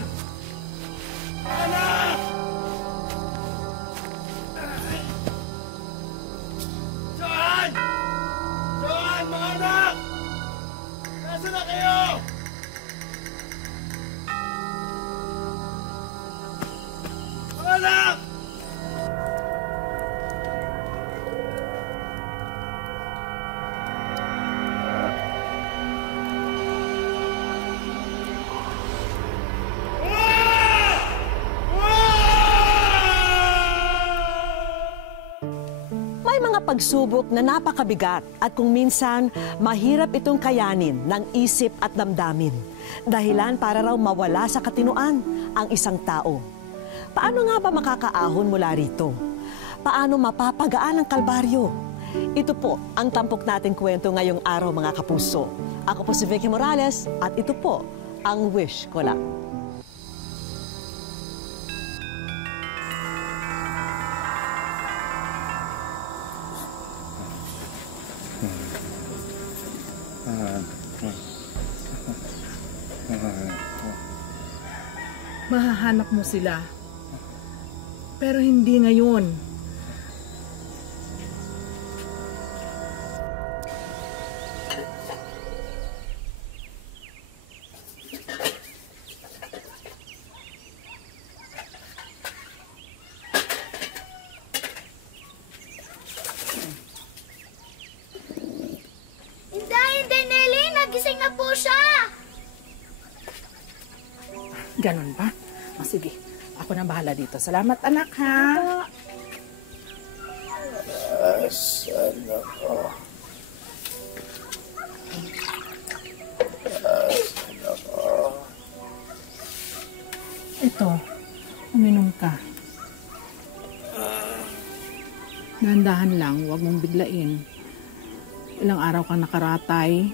Joan! Anak! Joan! Joan, mga anak! Nasaan na kayo? Mga anak! Pagsubok na napakabigat at kung minsan mahirap itong kayanin ng isip at damdamin. Dahilan para raw mawala sa katinoan ang isang tao. Paano nga ba makakaahon mula rito? Paano mapapagaan ang kalbaryo? Ito po ang tampok nating kwento ngayong araw mga kapuso. Ako po si Vicky Morales at ito po ang Wish Ko Lang. Mahahanap mo sila. Pero hindi ngayon. Hindi, Nelly! Nagising na po siya! Ganon ba? O sige, ako na bahala dito. Salamat anak ha. Asan ako? Ito, uminom ka. Dahan-dahan lang, huwag mong biglain. Ilang araw kang nakaratay,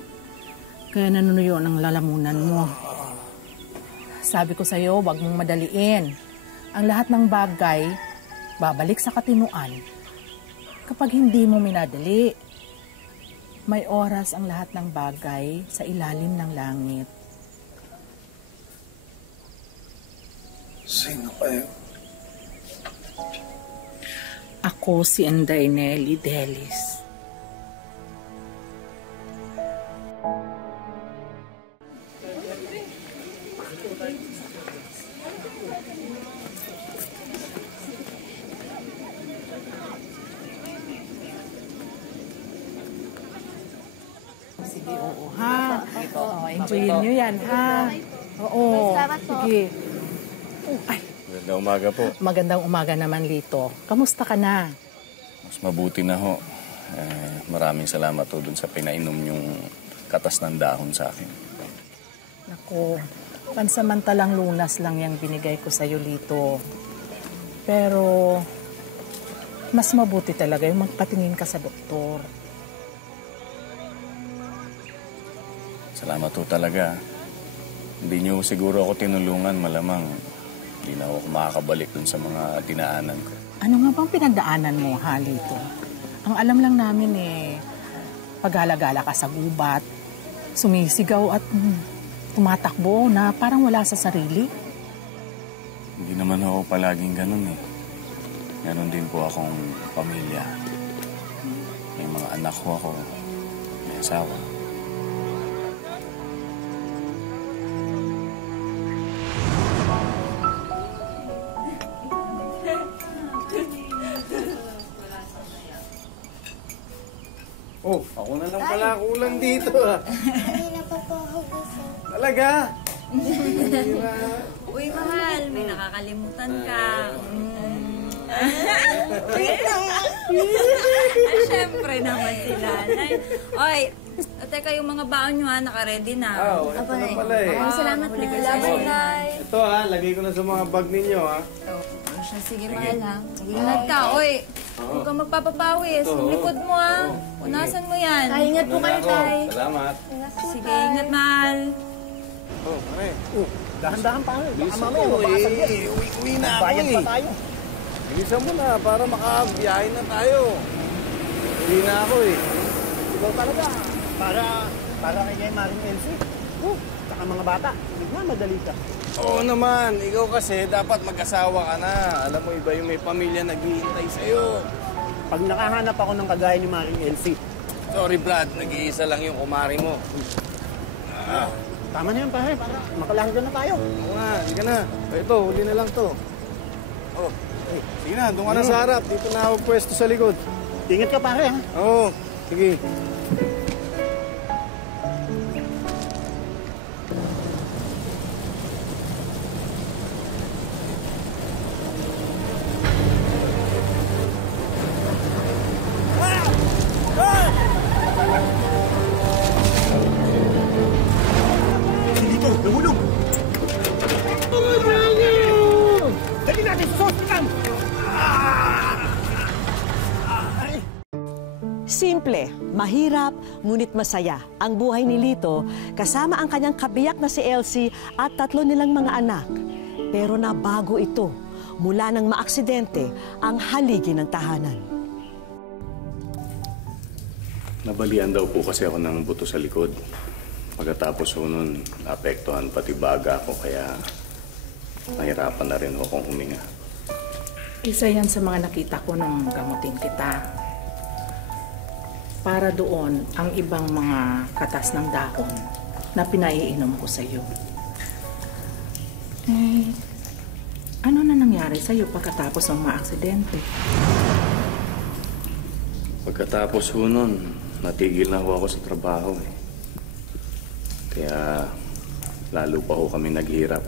kaya nanunuyo ng lalamunan mo. Sabi ko sa'yo, huwag mong madaliin. Ang lahat ng bagay, babalik sa katinuan. Kapag hindi mo minadali, may oras ang lahat ng bagay sa ilalim ng langit. Sino kayo? Ako si Inday Nelly Delis. Sige, oo, ha? Oh, enjoyin nyo yan, ha? Oo, sige. Ay, Magandang umaga po. magandang umaga naman, Lito. Kamusta ka na? Mas mabuti na ho. Maraming salamat ho dun sa pinainom yung katas ng dahon sa akin. Naku, pansamantalang lunas lang yung binigay ko sa'yo, Lito. Pero, mas mabuti talaga yung magpatingin ka sa doktor. Salamat ho talaga. Hindi niyo siguro ako tinulungan, malamang hindi na ako makakabalik dun sa mga dinaanan ko. Ano nga bang pinagdaanan mo, ha, Lito? Ang alam lang namin paghala-gala ka sa gubat, sumisigaw at tumatakbo na parang wala sa sarili. Hindi naman ako palaging ganun eh. Ganon din po akong pamilya. May mga anak ko ako, may asawa. Oh, ako na lang pala kulang dito ah. Kanina pa po ako gising. Talaga? Uy, mahal, may nakakalimutan ka. Ay, syempre naman sila. Oy, teka, yung mga baon nyo ha, naka-ready na. Ito na pala eh. Salamat na. Salamat na. Ito ha, lagay ko na sa mga bag ninyo ha. Sige, mahal ha. Ingat ka, oy. Huwag kang magpapapawis. Yung likod mo ha. Punasan mo yan. Ay, ingat po kayo, Tay. Salamat. Sige, ingat, mahal. Oh, pare. Dahan-dahan pa. Bilisan mo eh. Uwi na ako Bayad eh. pa tayo. Bilisan mo na para makabiyahin na tayo. Uwi na ako eh. Ikaw talaga. Para kay Maring Elsie. Oh, tsaka mga bata. Madali ka. Oo naman, ikaw kasi dapat mag-asawa ka na. Alam mo, iba yung may pamilya naghihintay sa'yo. Pag nakahanap ako ng kagaya ni Maring Elsie. Sorry, Brad, nag-iisa lang yung kumari mo. Tama na yan, pare. Para makalahanggan na tayo. Oo nga, hindi ka na. Ito, huli na lang to. Oh, sige na, doon ka na sa harap. Dito na ako pwesto sa likod. Ingat ka, pare, ha? Oo, sige. Dito, nahulog! Dali natin sa hospital! Simple, mahirap, ngunit masaya ang buhay ni Lito kasama ang kanyang kabiyak na si Elsie at 3 nilang mga anak. Pero nabago ito mula nang maaksidente ang haligi ng tahanan. Nabalian daw po kasi ako ng buto sa likod. Pagkatapos ho nun, naapektuhan pati baga ko kaya nahirapan na rin ho akong huminga. Isa yan sa mga nakita ko nang gamutin kita. Para doon ang ibang mga katas ng dahon na pinaiinom ko sa iyo. Ano na nangyari sa iyo pagkatapos ng maaksidente? Pagkatapos ho nun, natigil na ho ako sa trabaho eh. Kaya lalo pa ho kami naghirap.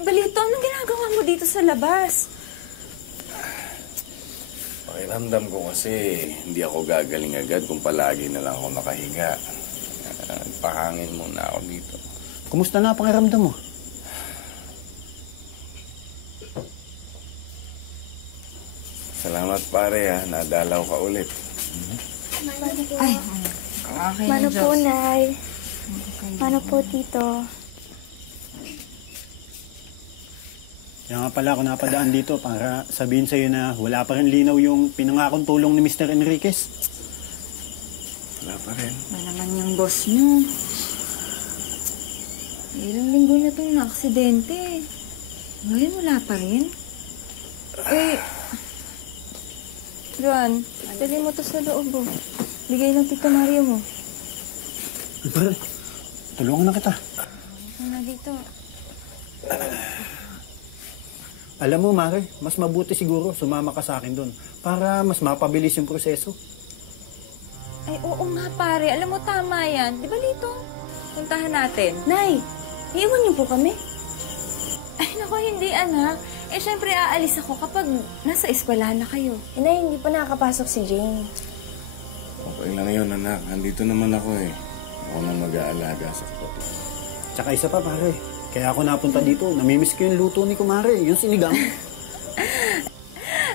Balito, anong ginagawa mo dito sa labas? Pakiramdam ko kasi hindi ako gagaling agad kung palagi na lang ako nakahiga. Nagpahangin muna ako dito. Kumusta na pakiramdam mo? Salamat pare ha, nadalaw ka ulit. Ay, okay Mano po, Nay? Mano po, Tito? Kaya nga pala ako napadaan dito para sabihin sa'yo na wala pa rin linaw yung pinangakong tulong ni Mr. Enriquez. Wala pa rin. Wala naman yung boss mo. Ilang linggo na itong na-aksidente. Ngayon wala pa rin. Juan, dali mo to sa loob oh. Bigay ng Tita Mario mo. Ay, pare, tulungan na kita. Ano na dito? Alam mo, Mare, mas mabuti siguro sumama ka sa akin doon para mas mapabilis yung proseso. Ay, oo nga pare. Alam mo, tama yan. Di ba, Lito? Puntahan natin. Nay, iiwan niyo po kami? Ay, naku, hindi anak. Eh, syempre, aalis ako kapag nasa eskwelahan na kayo. Nay, hindi pa nakakapasok si Jane. Okay lang yun anak, andito naman ako eh. Ako na mag-aalaga sa kapatid. Tsaka isa pa, pare. Kaya ako napunta dito. Namimiss ko yung luto ni Kumare, yung sinigang.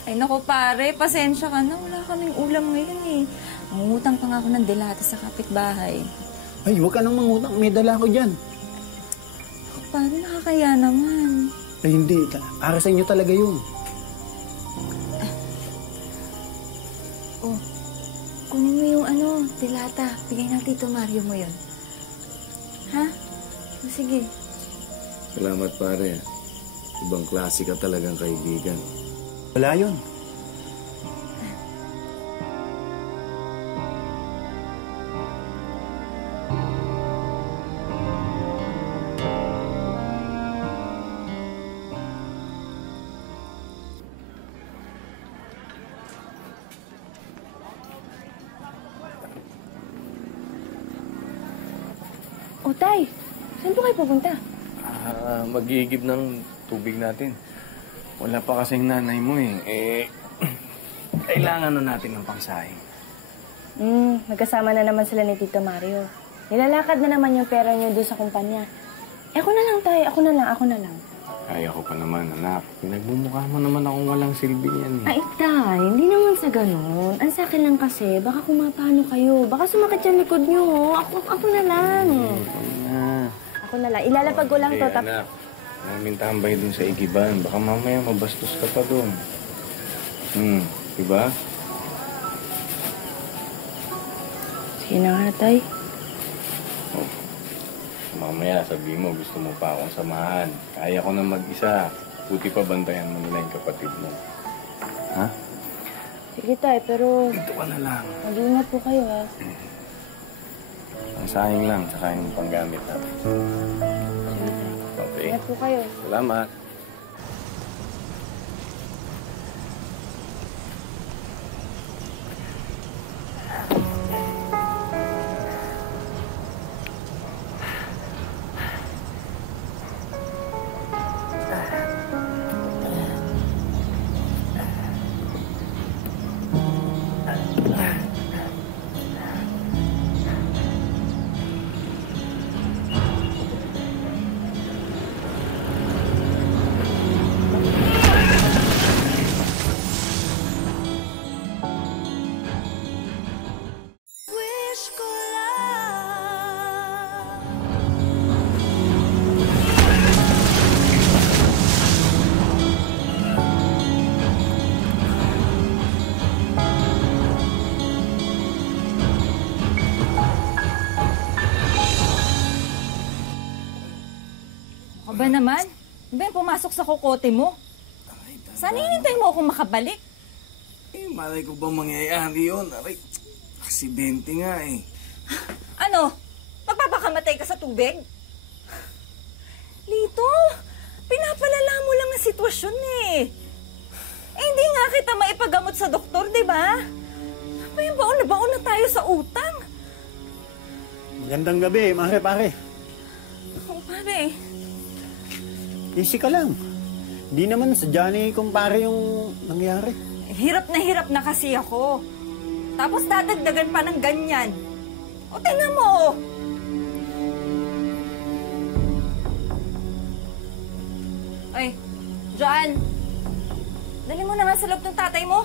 Ay, naku, pare. Pasensya ka na. Wala kaming ulam ngayon eh. Mangungutang pa nga ako ng delata sa kapitbahay. Ay, huwag ka nang mangutang. May dala ko dyan. Pare, nakakaya naman. Ay, hindi. Para sa inyo talaga yun. Oh, kunin mo yung delata. Bigay ng Tito Mario mo yun. Ha? O, sige. Salamat pare. Ibang klase ka talagang kaibigan. Wala yun. O, Tay, saan po kayo pupunta? Magigib ng tubig natin. Wala pa kasing nanay mo eh. Kailangan na natin ng pangsahing. Magkasama na naman sila ni Tito Mario. Nilalakad na naman yung pera niyo doon sa kumpanya. Ako na lang, Tay. Ako na lang. Kaya ko pa naman, anak. Pinagmumukha mo naman akong walang silbi yan eh. Ay, Tay, hindi naman sa ganun. Ang sa akin lang kasi, baka kumapano kayo. Baka sumakit yung likod niyo. Ako na lang. Ako na lang. Ilalapag ko lang to. Anak, namin tambay dun sa igiban. Baka mamaya mabastos ka pa dun. Diba? Sige na nga, Tay. mamaya sabihin mo gusto mo pa akong samahan. Kaya ko na mag-isa. Buti pa bantayan mo nila yung kapatid mo. Ha? Sige tay, pero Dito ka na lang. mag-ingat po kayo ha. Ang sayang lang, saka yung panggamit natin. Sige tay. Okay. Ingat po kayo. Salamat. Aba naman, ba yung pumasok sa kokote mo? Sana hinintay mo akong makabalik. Eh, malay ko bang mangyayari yun? Aray, aksidente nga eh. Ano? Magpapakamatay ka sa tubig? Lito, pinapalala mo lang ang sitwasyon eh. Eh, hindi nga kita maipagamot sa doktor, di ba? Baon na tayo sa utang. Magandang gabi, pare. Oh, pare. Easy ka lang. Di naman sadya ni kumpare yung nangyari. Hirap na kasi ako. Tapos dadagdagan pa ng ganyan. O, tingnan mo. Ay, John. Dali mo na nga sa loob ng tatay mo.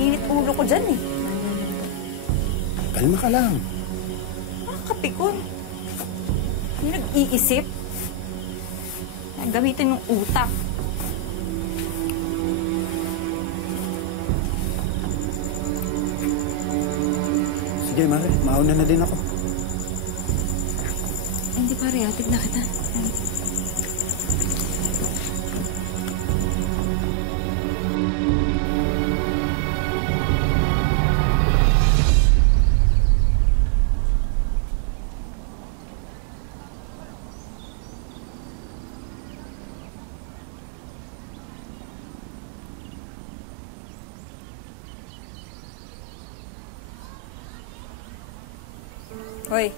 Init ulo ko dyan eh. Kalma ka lang. Kapikon. Hindi nag-iisip. Gamitin ng utak. Sige, Mare. Mauna na din ako. Hindi pare, atig na kita. Hoy,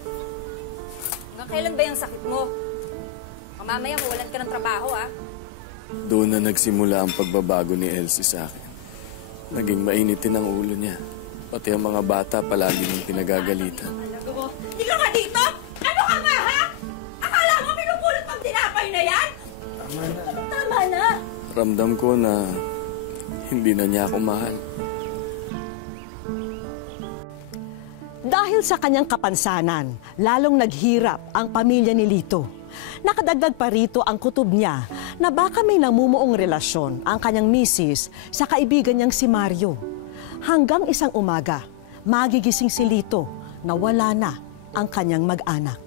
hanggang kailan ba yung sakit mo? Mamaya mawalan ka ng trabaho, ah. Doon na nagsimula ang pagbabago ni Elsie sa akin. Naging mainitin ang ulo niya. Pati ang mga bata palagi niyang pinagagalitan. Alaga mo, hindi ka nga dito! Ano ka nga, ha? Akala mo pinupulot ang tinapay na yan? Tama na! Ramdam ko na hindi na niya ako mahal. Dahil sa kanyang kapansanan, lalong naghirap ang pamilya ni Lito. Nakadagdag pa rito ang kutob niya na baka may namumuong relasyon ang kanyang misis sa kaibigan niyang si Mario. Hanggang isang umaga, magigising si Lito na wala na ang kanyang mag-anak.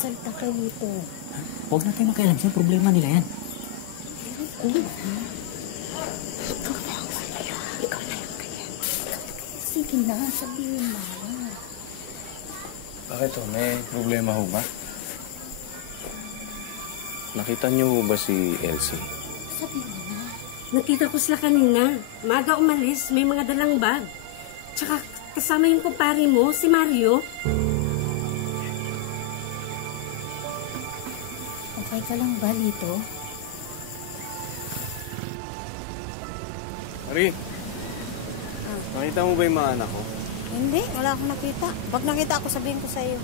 Salita kay Lito. Huwag na tayo makialam sa problema nila yan. Ikaw na yung kanya. Sige na, sabihin mo. Bakit to? May problema ho ba? Nakita niyo ho ba si Elsie? Sabihin mo na. Nakita ko sila kanina. Maga umalis, may mga dalang bag. Tsaka kasama yung kumpare mo, si Mario. Okay ka lang ba, Lito? Marie, nakita mo ba yung mga anak ko? Hindi, wala akong nakita. Pag nakita ako, sabihin ko sa iyo.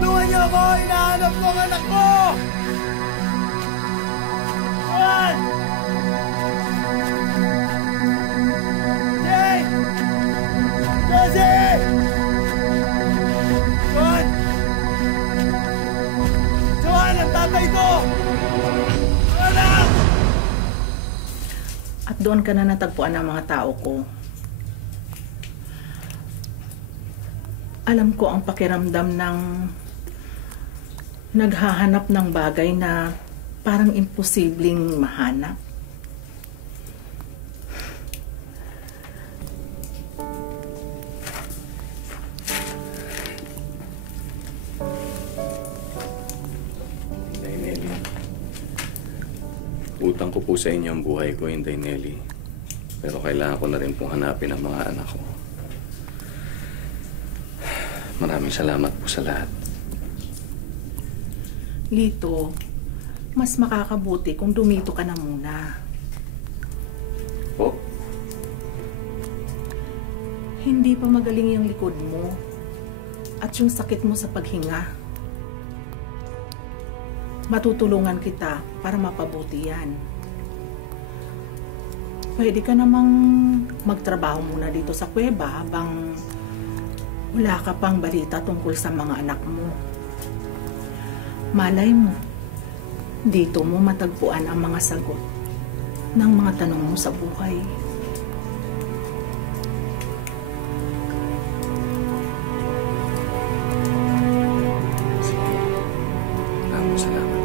Tulungan niyo ako! Hinahanap ko ang anak ko! Juan! Jay! Josie! Juan! Juan! Ang tatay ko! Anak! At doon ka na natagpuan ng mga tao ko. Alam ko ang pakiramdam ng naghahanap ng bagay na parang imposibleng mahanap. Inday Nelly, utang ko po sa inyo ang buhay ko, Inday Nelly. Pero kailangan ko na rin pong hanapin ang mga anak ko. Maraming salamat po sa lahat. Lito, mas makakabuti kung dumito ka na muna. Po? Hindi pa magaling yung likod mo at yung sakit mo sa paghinga. Matutulungan kita para mapabuti yan. Pwede ka namang magtrabaho muna dito sa kuweba habang wala ka pang balita tungkol sa mga anak mo. Malay mo, dito mo matagpuan ang mga sagot ng mga tanong mo sa buhay. Salamat.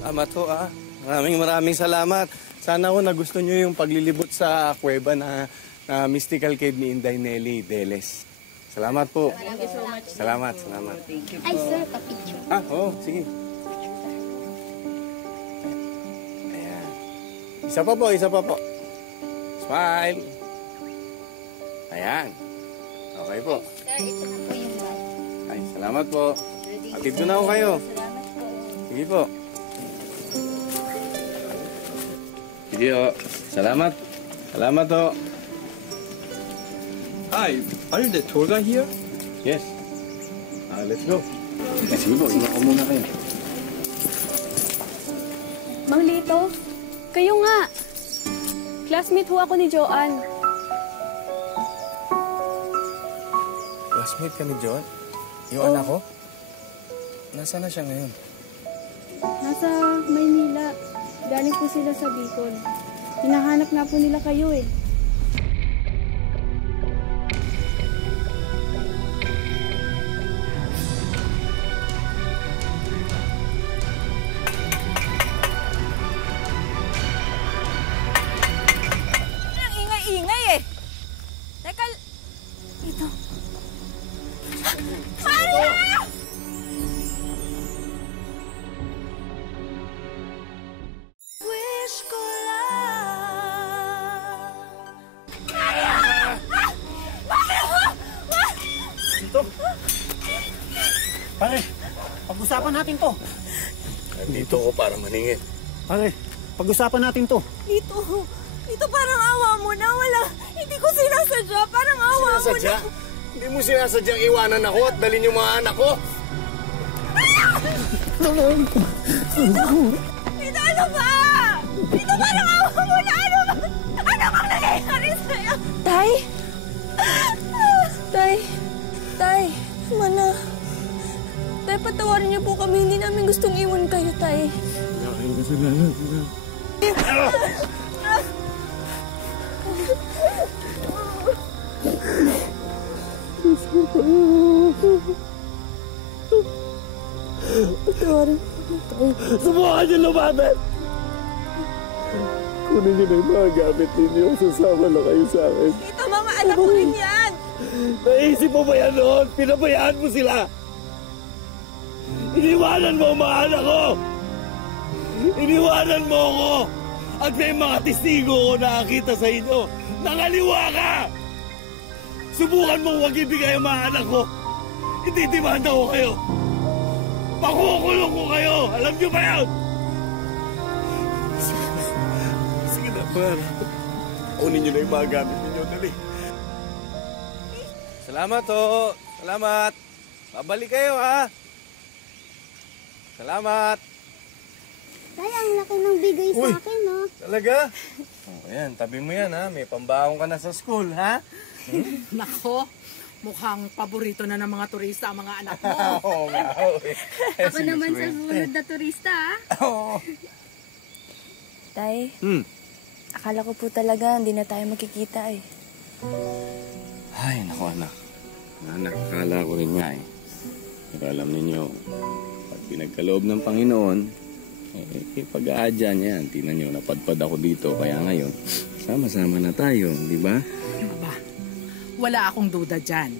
Salamat ho, ah. Maraming salamat. Sana ho nagustuhan nyo yung paglilibot sa kuweba na Mystical Cave ni Inday Nelly Deles. Salamat po. Thank you so much. Salamat. Ay, sir, pa-picture. Oo, sige. Ayan. Isa pa po. Smile. Ayan. Okay po. Sir, ito na po yung bag. Ay, salamat po. Atid ko na ako kayo. Salamat po. Sige po. Sige po. Salamat. Salamat po. Hi, are you the tour guide here? Yes. Let's go. Sige po, iwan ko muna kayo. Mang Lito, kayo nga. Classmate ho ako ni Joanne. Classmate ka ni John? Yung anak ko? Nasaan na siya ngayon? Nasa Maynila. Galing po sila sa Bicol. Hinahanap nga po nila kayo eh. Pare, pag-usapan natin to. Nandito ako para maningin. Pare, pag-usapan natin to. Dito parang awa mo na. Hindi ko sinasadya. Parang awa mo na. Hindi mo sinasadyang iwanan ako at dalhin yung mga anak ko. Dito, ano ba? Dito parang awa mo na. Ano ba? Ano bang nangyayari sa'yo? Tay? Tay? Tay? Mana? Tay, patawarin niyo po kami. Hindi namin gustong iwan kayo, Tay. Wala kayong kasalanan. Patawarin po, Tay. Subukan niyo lumapit! Kunin niyo na yung mga gamit ninyo. Sasama na kayo sa akin. Ito, mga anak ko rin yan. Naisip mo ba yan noon? Pinabayaan mo sila. Iniwanan mo ang mga anak ko. Iniwanan mo ako. At may mga testigo ko nakakita sa inyo. Nangaliwa ka! Subukan mong huwag ibigay ang mga anak ko. Ititimanda ko kayo. Pakukulong ko kayo. Alam niyo ba yan? Sige na, Mar. Kunin niyo na yung mga gamit ninyo. Dali. Salamat, ho. Salamat. Babalik kayo, ha? Salamat. Tay, ang laki ng bigay sa akin, no? Talaga? Oh, ayan, tabi mo yan, ha? May pambaong ka na sa school, ha? Nako, mukhang paborito na ng mga turista ang mga anak mo. Oo nga, Ako naman sa sumunod na turista, ha? Oo. Tay, akala ko po talaga hindi na tayo magkikita eh. Ay, naku anak. Anak, akala ko rin nga eh. Pero alam ninyo, pag pinagkaloob ng Panginoon, pag-aadya niya yan. Tingnan nyo, napadpad ako dito. Kaya ngayon, sama-sama na tayo, di ba? Aba, wala akong duda dyan.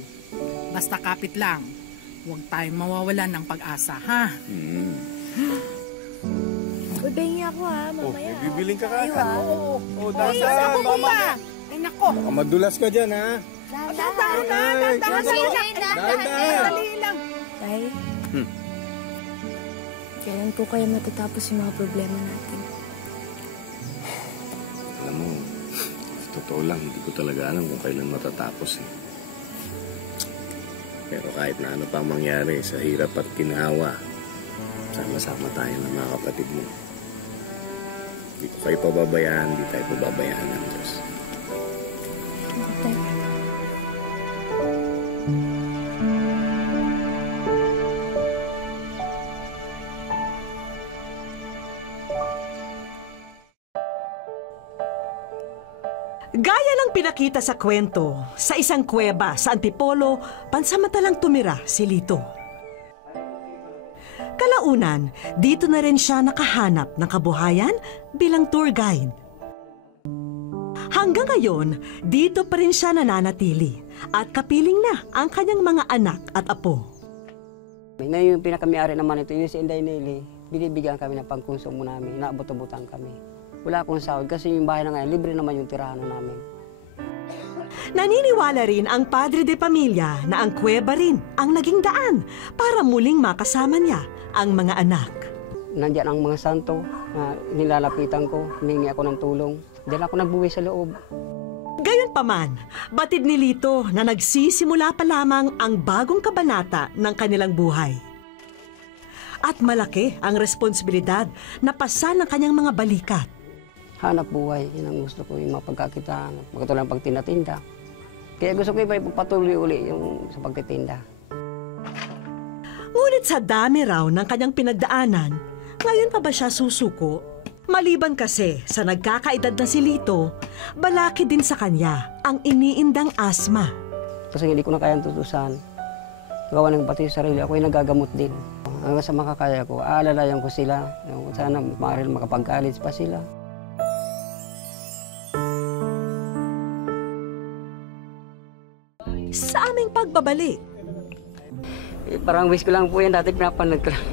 Basta kapit lang. Huwag tayong mawawalan ng pag-asa, ha? Ubengi ako ha, mamaya. May bibiling ka kagad. Oo, Saan dasan. pupunta? Ay, nako. Baka madulas ka dyan, ha? Dahan-dahan lang. Tay, kailan po kayo matatapos yung mga problema natin? Alam mo, sa totoo lang, hindi ko talaga alam kung kailan matatapos eh. Pero kahit na ano pa mangyari sa hirap at ginawa, sama-sama tayo ng mga kapatid mo. Hindi ko kayo pababayaan, hindi tayo pababayaan ng Diyos. Tay. Gaya ng pinakita sa kwento, sa isang kuweba sa Antipolo, pansamantalang tumira si Lito. Kalaunan, dito na rin siya nakahanap ng kabuhayan bilang tour guide. Hanggang ngayon, dito pa rin siya nananatili at kapiling na ang kanyang mga anak at apo. Na yung pinakamayari naman ito, yung si Inday Nelly, binibigyan kami ng pangkonsumo namin, inaabot-abutan kami. Wala akong sahod kasi yung bahay na ngayon, libre naman yung tirahan namin. Naniniwala rin ang padre de pamilya na ang kuweba rin ang naging daan para muling makasama niya ang mga anak. Nandiyan ang mga santo na nilalapitan ko, humingi ako ng tulong. Diyan ako nagbuwi sa loob. Gayunpaman, batid ni Lito na nagsisimula pa lamang ang bagong kabanata ng kanilang buhay. At malaki ang responsibilidad na pasan ng kanyang mga balikat. Hanap buhay, yun ang gusto ko, yung mapagkakitaan, magkatulang pagtinatinda. Kaya gusto ko ipagpatuloy uli yung sa pagtitinda. Ngunit sa dami raw ng kanyang pinagdaanan, ngayon pa ba siya susuko? Maliban kasi sa nagkakaedad na si Lito, balaki din sa kanya ang iniindang asma. Kasi hindi ko na kayang tutusan. Gawa ng pati sa sarili, ako yung nagagamot din. Hanggang sa makakaya ko, aalalayan ko sila. Sana maaari makapag-college pa sila. Sa aming pagbabalik, Parang wish ko lang po yan, dati pinapanood ko lang.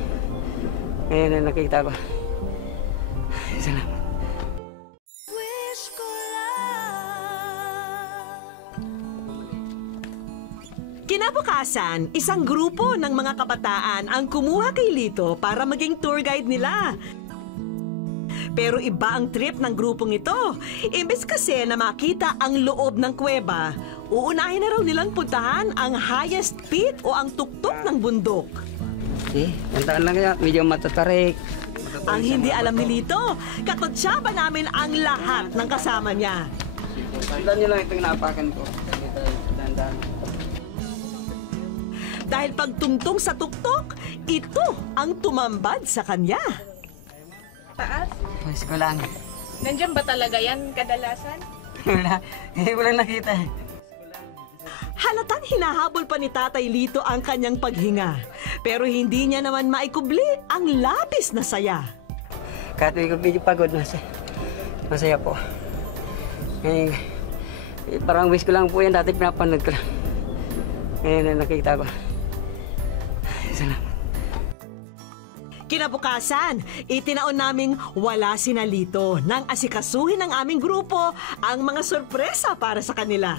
Ngayon na nakita ko. Salamat. kinabukasan, isang grupo ng mga kabataan ang kumuha kay Lito para maging tour guide nila. Pero iba ang trip ng grupong ito. Imbes kasi na makita ang loob ng kuweba, uunahin na raw nilang puntahan ang highest peak o ang tuktok ng bundok. Puntaan lang yan. Medyo matatarik. Ang hindi alam ni Lito, katutsya ba namin ang lahat ng kasama niya. Tandaan niyo lang itong napakan ko. Dandan. Dahil pagtungtong sa tuktok, ito ang tumambad sa kanya. Taas? Pwes ko lang. Nandiyan ba talaga yan kadalasan? Wala. Hindi ko lang nakita eh. Halatang hinahabol pa ni Tatay Lito ang kanyang paghinga. Pero hindi niya naman maikubli ang labis na saya. Kahit medyo pagod, masaya po. Ngayon, parang wish ko lang po yan. Dati pinapanood ko lang. Ngayon nakita ko. Salamat. Kinabukasan, itinaon naming wala sina Lito nang asikasuhin ng aming grupo ang mga sorpresa para sa kanila.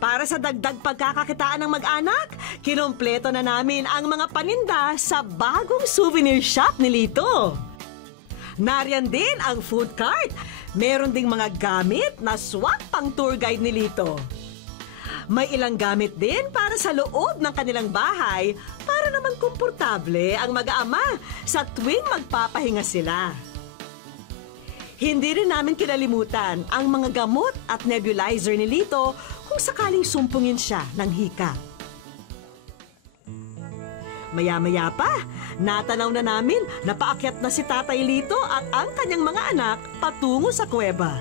Para sa dagdag pagkakakitaan ng mag-anak, kinompleto na namin ang mga paninda sa bagong souvenir shop ni Lito. Nariyan din ang food cart. Meron ding mga gamit na swak pang tour guide ni Lito. May ilang gamit din para sa loob ng kanilang bahay para naman komportable ang mag-aama sa tuwing magpapahinga sila. Hindi rin namin kinalimutan ang mga gamot at nebulizer ni Lito kung sakaling sumpungin siya ng hika. Maya-maya pa, natanaw na namin na paakyat na si Tatay Lito at ang kanyang mga anak patungo sa kuweba.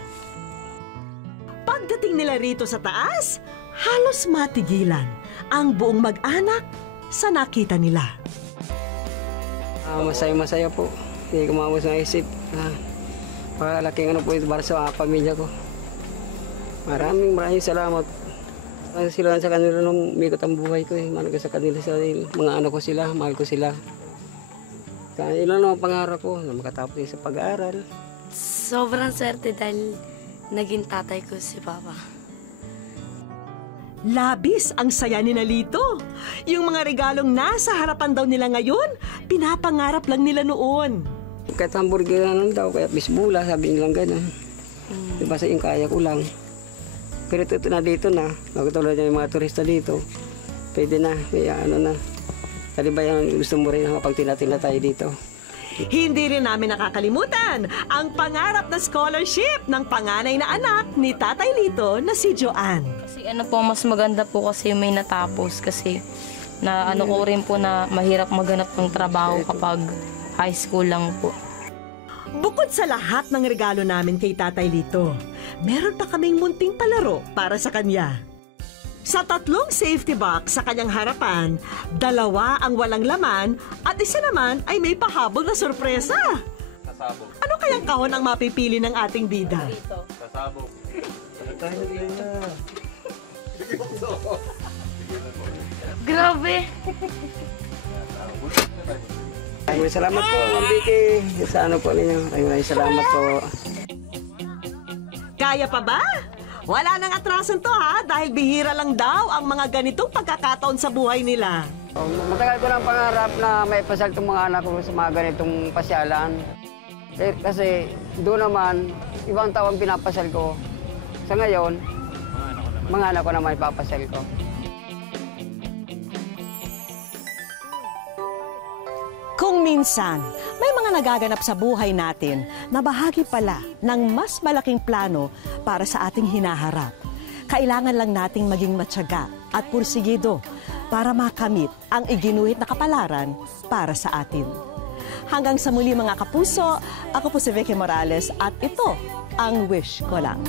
Pagdating nila rito sa taas, halos matigilan ang buong mag-anak sa nakita nila. Masaya-masaya po. Hindi ko maamos na isip. Pagkalaking po ito para sa pamilya ko. Maraming salamat. Sila sa kanila nung umikot ang buhay ko. Mahal ko sa kanila sa mga anak ko sila. Mahal ko sila. Kaya ilan ang pangarap ko na makatapos sa pag-aaral. Sobrang swerte dahil naging tatay ko si Papa. Labis ang saya ni Lito. Yung mga regalong nasa harapan daw nila ngayon, pinapangarap lang nila noon. Kahit hamburger na lang daw, kaya bisbula, sabi nilang gano'n. Diba sa yung kaya ko lang. Pero ito na dito na, magkatulad ng mga turista dito, pwede na, may ano na. Kali ba yung gusto mo rin kapag tinatina tayo dito? Hindi rin namin nakakalimutan ang pangarap na scholarship ng panganay na anak ni Tatay Lito na si Joanne. Kasi mas maganda po kasi may natapos kasi na ko rin po na mahirap maghanap ng trabaho kapag high school lang po. Bukod sa lahat ng regalo namin kay Tatay Lito, meron pa kaming munting palaro para sa kanya. Sa 3 safety box sa kanyang harapan, 2 ang walang laman at isa naman ay may pahabol na sorpresa. Sasabog. Ano kayang kahon ang mapipili ng ating bida? Sasabog. Grabe! Ay, salamat po, Ma'am Vicky. Sa ano po ninyo. Ay, salamat po. Kaya pa ba? Wala nang atrasan to ha, dahil bihira lang daw ang mga ganitong pagkakataon sa buhay nila. Matagal ko lang pangarap na may pasal itong mga anak ko sa mga ganitong pasyalan. Kasi doon naman, ibang tao ang pinapasal ko. Sa ngayon, mga anak ko naman ipapasal ko. Kung minsan, may mga nagaganap sa buhay natin na bahagi pala ng mas malaking plano para sa ating hinaharap. Kailangan lang nating maging matyaga at pursigido para makamit ang iginuhit na kapalaran para sa atin. Hanggang sa muli mga kapuso, ako po si Vicky Morales at ito ang Wish Ko Lang.